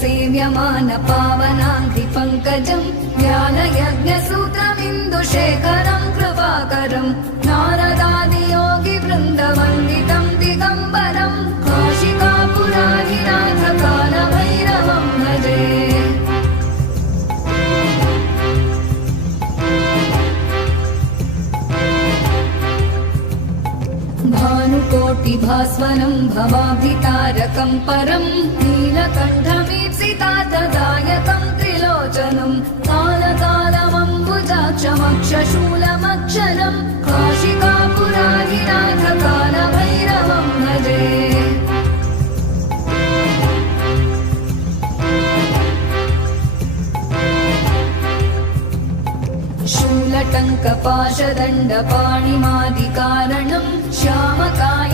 सेव्यमान पावनाङ्घ्रिपङ्कजं ज्ञानयज्ञसूत्रमिन्दुशेखरं कृपाकरं नारदादियोगिवृन्दवन्दितं दिगम्बरं काशिकापुराधिनाथ कालभैरवं भजे। भानुकोटिभास्वरं भवाभितारकं परं नीलकण्ठमीप्सितार्थदायकं त्रिलोचनं कालकालमम्बुजाक्षमक्षशूलमक्षरं काशिकापुराधिनाथ कालभैरवं भजे। शूलटङ्कपाशदण्डपाणिमादिकारणं श्यामकाय